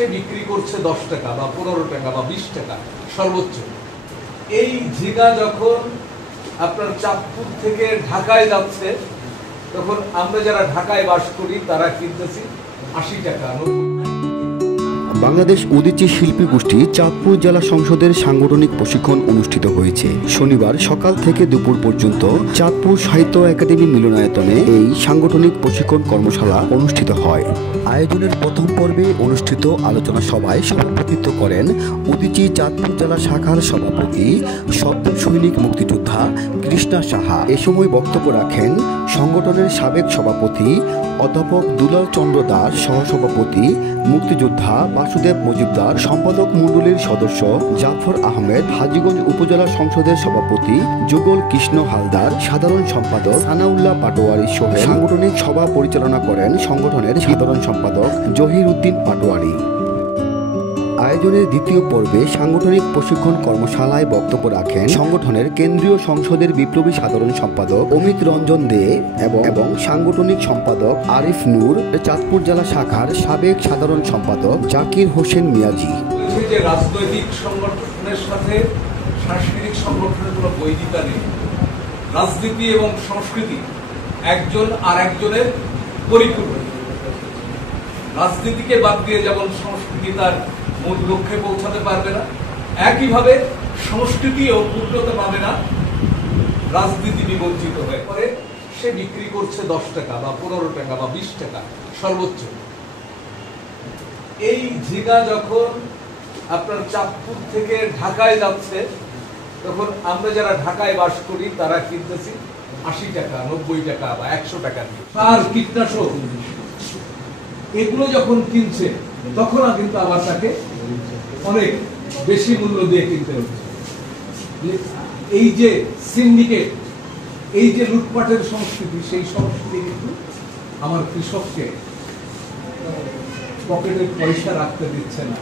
সে বিক্রি করছে 10 টাকা বা 15 টাকা বা 20 টাকা সর্বোচ্চ। এই ঝিঙা যখন আপনার চাঁদপুর থেকে ঢাকায় যাচ্ছে, তখন আমরা যারা ঢাকায় বাস করি তারা কিনতেছি 80 টাকা। বাংলাদেশ উদীচী শিল্পী গোষ্ঠী চাঁদপুর জেলা সংসদের সাংগঠনিক প্রশিক্ষণ অনুষ্ঠিত হয়েছে। শনিবার সকাল থেকে দুপুর পর্যন্ত চাঁদপুর সাহিত্য একাডেমি মিলনায়তনে এই সাংগঠনিক প্রশিক্ষণ কর্মশালা অনুষ্ঠিত হয়। আয়োজনের প্রথম পর্বে অনুষ্ঠিত আলোচনা সভায় সভাপতিত্ব করেন উদীচী চাঁদপুর জেলা শাখার সভাপতি সদ্য সৈনিক মুক্তিযোদ্ধা কৃষ্ণা সাহা। এ সময় বক্তব্য রাখেন সংগঠনের সাবেক সভাপতি অধ্যাপক দুলাল চন্দ্র দাস, সহসভাপতি মুক্তিযোদ্ধা বাসুদেব মজুমদার, সম্পাদক মণ্ডলীর সদস্য জাফর আহমেদ, হাজীগঞ্জ উপজেলা সংসদের সভাপতি যুগল কৃষ্ণ হালদার, সাধারণ সম্পাদক সানাউল্লাহ পাটোয়ারি সহ সাংগঠনিক সভা পরিচালনা করেন সংগঠনের সাধারণ সম্পাদক জহির উদ্দিন পাটোয়ারি। আয়োজনের দ্বিতীয় পর্বে সাংগঠনিক প্রশিক্ষণ কর্মশালায় বক্তব্য রাখেন সংগঠনের কেন্দ্রীয় সংসদের বিপ্লবী সাধারণ সম্পাদক অমিত রঞ্জন দে এবং সাংগঠনিক সম্পাদক আরিফ নূর, চাঁদপুর জেলা শাখার সাবেক সাধারণ সম্পাদক জাকির হোসেন মিয়াজি। যে রাজনৈতিক সংগঠনের সাথে সাংস্কৃতিক সংগঠনের কোনো বৈধতা নেই। রাজনীতি এবং সংস্কৃতি একজন আর একজনের পরিপূরক। রাজনীতিকে বাদ দিয়ে যেমন সংস্কৃতি তার মূল লক্ষ্যে পৌঁছাতে পারবে না, একইভাবে সংস্কৃতিও পূর্ণতা পাবে না রাজনীতি বিবঞ্চিত হয়ে পরে। সে বিক্রি করছে 10 টাকা বা 15 টাকা বা 20 টাকা সর্বোচ্চ। এই ঝিঙা যখন আপনার চাঁদপুর থেকে ঢাকায় যাচ্ছে, তখন আমরা যারা ঢাকায় বাস করি তারা কিনতেছি 80 টাকা, 90 টাকা বা 100 টাকা দিয়ে। সার, কীটনাশক এগুলো যখন কিনছে, তখন কিন্তু আবার তাকে অনেক বেশি মূল্য দিয়ে কিনতে হচ্ছে। এই যে সিন্ডিকেট, এই যে লুটপাটের সংস্কৃতি, সেই সংস্কৃতি কিন্তু আমার কৃষককে পকেটে পয়সা রাখতে দিচ্ছে না।